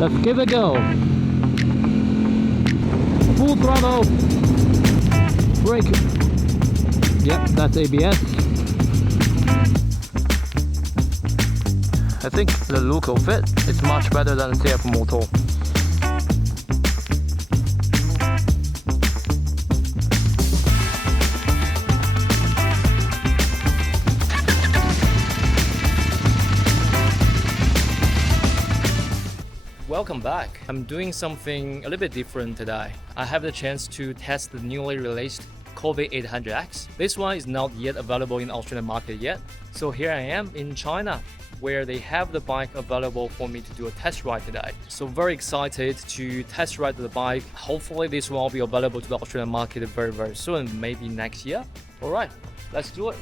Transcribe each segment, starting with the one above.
Let's give it a go. Full throttle. Brake. Yep, that's ABS. I think the look of it is much better than CFMOTO. Welcome back. I'm doing something a little bit different today. I have the chance to test the newly released KOVE 800X. This one is not yet available in the Australian market yet. So here I am in China, where they have the bike available for me to do a test ride today. So very excited to test ride the bike. Hopefully this will all be available to the Australian market very soon, maybe next year. All right, let's do it.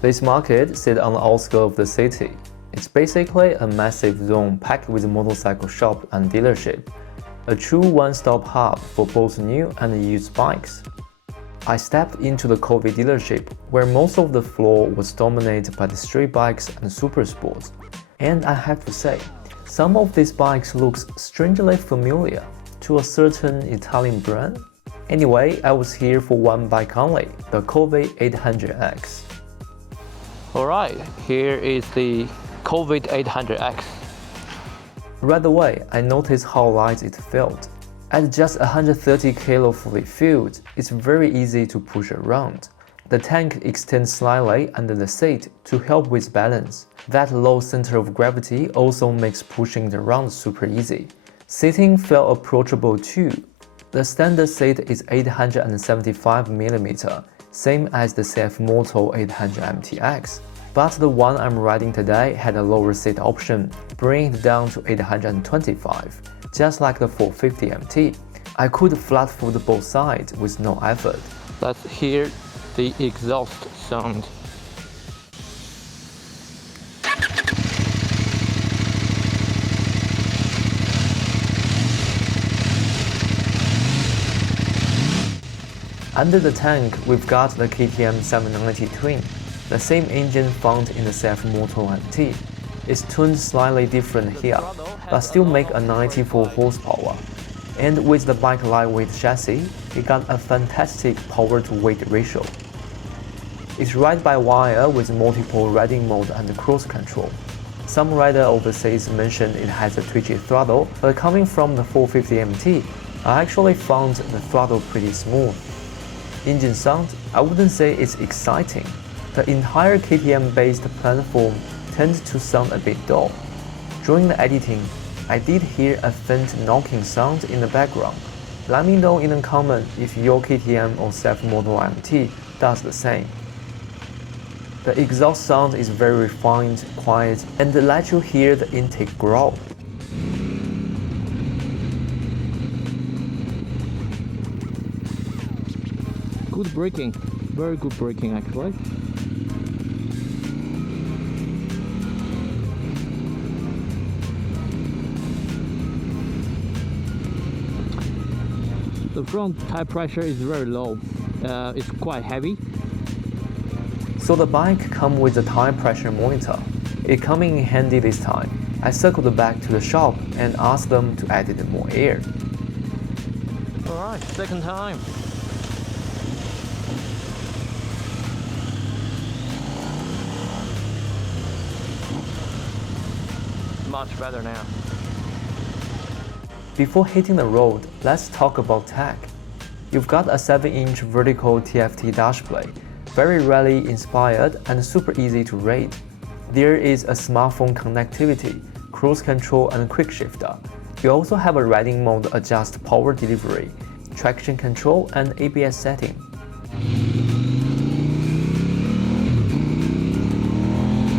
This market sits on the outskirts of the city. It's basically a massive zone packed with motorcycle shop and dealership, a true one-stop hub for both new and used bikes. I stepped into the KOVE dealership, where most of the floor was dominated by the street bikes and super sports. And I have to say, some of these bikes look strangely familiar to a certain Italian brand. Anyway, I was here for one bike only, the KOVE 800X. Alright, here is the KOVE 800X. Right away, I noticed how light it felt. At just 130 kg fully filled, it's very easy to push around. The tank extends slightly under the seat to help with balance. That low center of gravity also makes pushing it around super easy. Seating felt approachable too. The standard seat is 875mm, same as the CFMOTO 800MTX. But the one I'm riding today had a lower seat option, bringing it down to 825, just like the 450MT. I could flat foot both sides with no effort. Let's hear the exhaust sound. Under the tank, we've got the KTM 790 Twin, the same engine found in the CFMOTO MT. It's tuned slightly different here, but still make a 94 horsepower. And with the bike lightweight chassis, it got a fantastic power-to-weight ratio. It's ride-by-wire with multiple riding mode and cruise control. Some rider overseas mentioned it has a twitchy throttle, but coming from the 450MT, I actually found the throttle pretty smooth. Engine sound, I wouldn't say it's exciting. The entire KTM-based platform tends to sound a bit dull. During the editing, I did hear a faint knocking sound in the background. Let me know in the comment if your KTM or CFMOTO MT does the same. The exhaust sound is very refined, quiet, and let you hear the intake growl. Good braking, very good braking actually. The front tire pressure is very low, it's quite heavy. So the bike comes with a tire pressure monitor. It coming in handy this time. I circled back to the shop and asked them to add more air. Alright, second time. Much better now. Before hitting the road, let's talk about tech. You've got a 7-inch vertical TFT display, very rarely inspired and super easy to read. There is a smartphone connectivity, cruise control and quickshifter. You also have a riding mode adjust power delivery, traction control and ABS setting.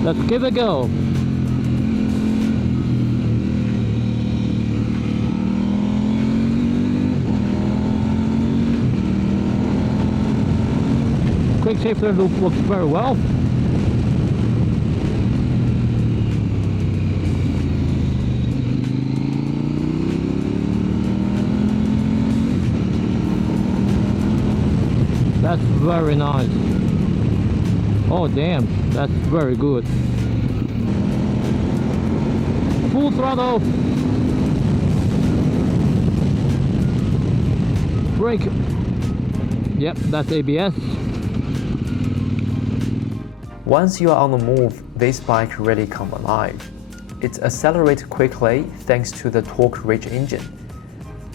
Let's give it a go. Quickshifter works very well. That's very nice. Oh damn, that's very good. Full throttle. brake. Yep, that's ABS. Once you are on the move, this bike really comes alive. It accelerates quickly thanks to the torque-rich engine.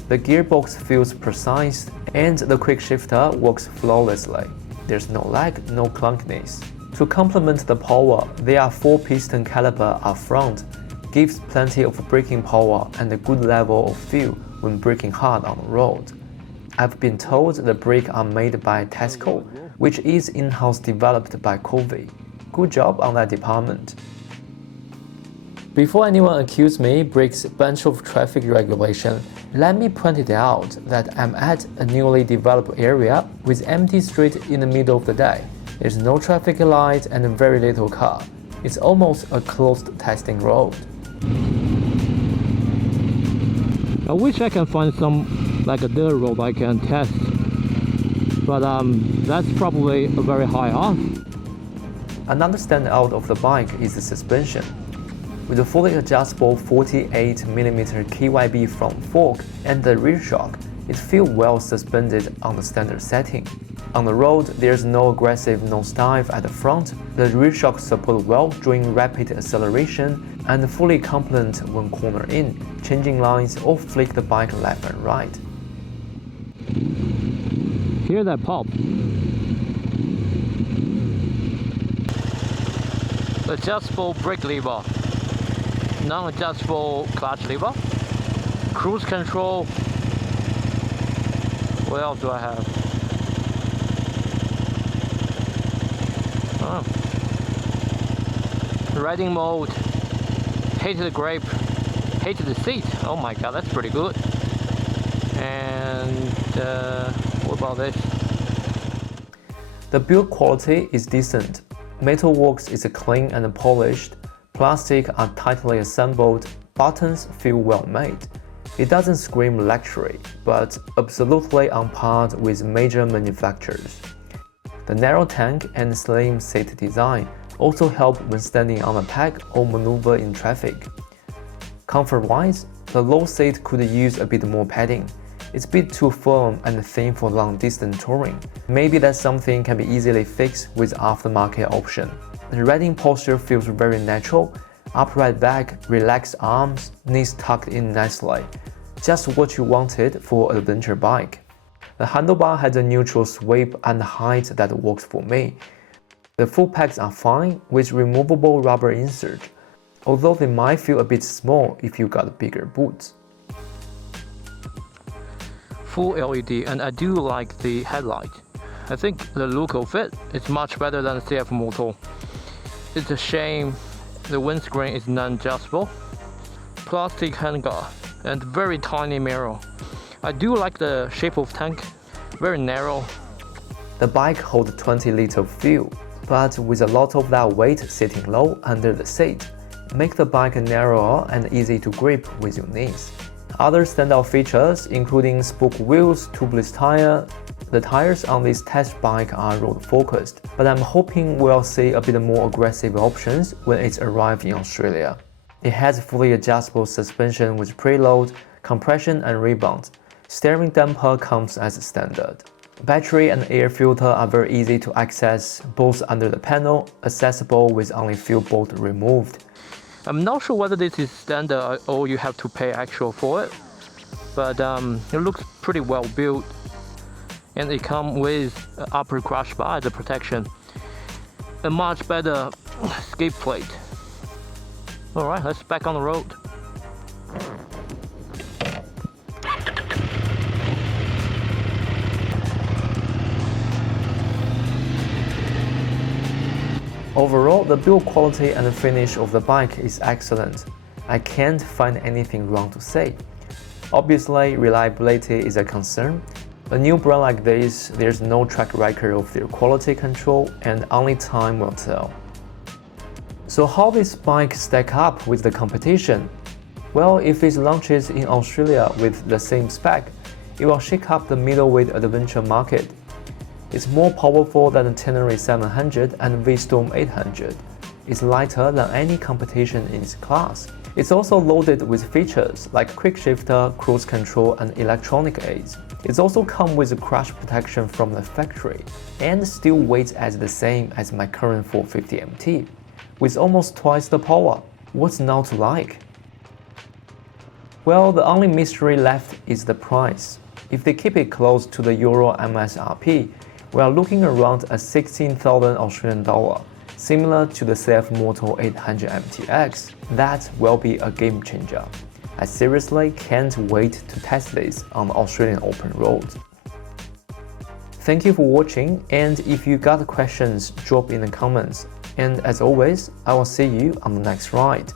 The gearbox feels precise and the quickshifter works flawlessly. There's no lag, no clunkiness. To complement the power, there are 4-piston caliper up front, gives plenty of braking power and a good level of feel when braking hard on the road. I've been told the brakes are made by Decals, which is in-house developed by KOVE. Good job on that department. Before anyone accuses me breaks a bunch of traffic regulation, let me point it out that I'm at a newly developed area with empty street in the middle of the day. There's no traffic light and very little car. It's almost a closed testing road. I wish I can find some like a dirt road I can test, but that's probably a very high ask. Another standout of the bike is the suspension. With a fully adjustable 48mm KYB front fork and the rear shock, it feels well suspended on the standard setting. On the road, there's no aggressive nosedive at the front. The rear shock supports well during rapid acceleration and fully complement when corner in, changing lines or flick the bike left and right. Hear that pop? Adjustable brake lever, non-adjustable clutch lever, cruise control. What else do I have? Oh. Riding mode, heated grip, heated seat. Oh my god, that's pretty good. And what about this? The build quality is decent. Metalworks is clean and polished. Plastic are tightly assembled. Buttons feel well made. It doesn't scream luxury, but absolutely on par with major manufacturers. The narrow tank and slim seat design also help when standing on a pack or maneuver in traffic. Comfort-wise, the low seat could use a bit more padding. It's a bit too firm and thin for long-distance touring. Maybe that something can be easily fixed with aftermarket option. The riding posture feels very natural. Upright back, relaxed arms, knees tucked in nicely. Just what you wanted for an adventure bike. The handlebar has a neutral sweep and height that works for me. The footpegs are fine with removable rubber insert, although they might feel a bit small if you got bigger boots. Full LED, and I do like the headlight. I think the look of it is much better than the CFMOTO. It's a shame the windscreen is non-adjustable. Plastic handguard and very tiny mirror. I do like the shape of tank, very narrow. The bike holds 20-liter fuel, but with a lot of that weight sitting low under the seat, make the bike narrower and easy to grip with your knees. Other standout features including spoke wheels, tubeless tire. The tires on this test bike are road focused, but I'm hoping we'll see a bit more aggressive options when it arrives in Australia. It has fully adjustable suspension with preload, compression and rebound. Steering damper comes as standard. Battery and air filter are very easy to access, both under the panel, accessible with only few bolts removed. I'm not sure whether this is standard or you have to pay extra for it, but it looks pretty well built, and it comes with upper crash bar as a protection. A much better skid plate. Alright, let's back on the road. Overall, the build quality and finish of the bike is excellent. I can't find anything wrong to say. Obviously, reliability is a concern. A new brand like this, there's no track record of their quality control, and only time will tell. So how this bike stack up with the competition? Well, if it launches in Australia with the same spec, it will shake up the middleweight adventure market. It's more powerful than the Tenere 700 and V-Storm 800. It's lighter than any competition in its class. It's also loaded with features like quickshifter, cruise control, and electronic aids. It also comes with a crash protection from the factory and still weighs as the same as my current 450 MT, with almost twice the power. What's not to like? Well, the only mystery left is the price. If they keep it close to the Euro MSRP, we are looking around a 16,000 Australian dollar, similar to the CFMOTO 800 MTX. That will be a game changer. I seriously can't wait to test this on the Australian open road. Thank you for watching, and if you got questions, drop in the comments. And as always, I will see you on the next ride.